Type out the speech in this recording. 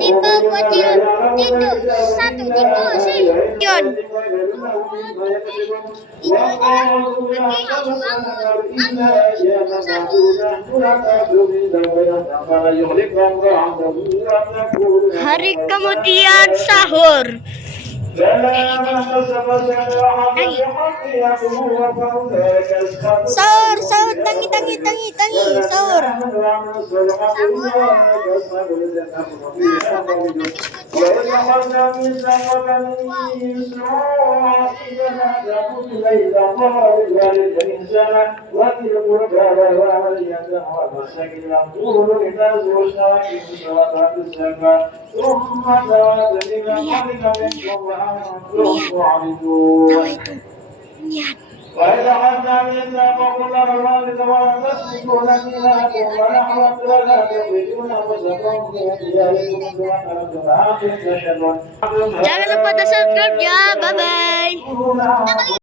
tipe kecil itu satu tipe sih Yon hari kemudian sahur. Sahur, sahur, tangi, sahur. Lihat. وإذا أخذنا ميثاقكم لا تفرقون ولا تسفكون دماءكم ونحن ولا تخرجون أنفسكم من دياركم وأنتم عاقلون. Jangan lupa subscribe ya, bye bye.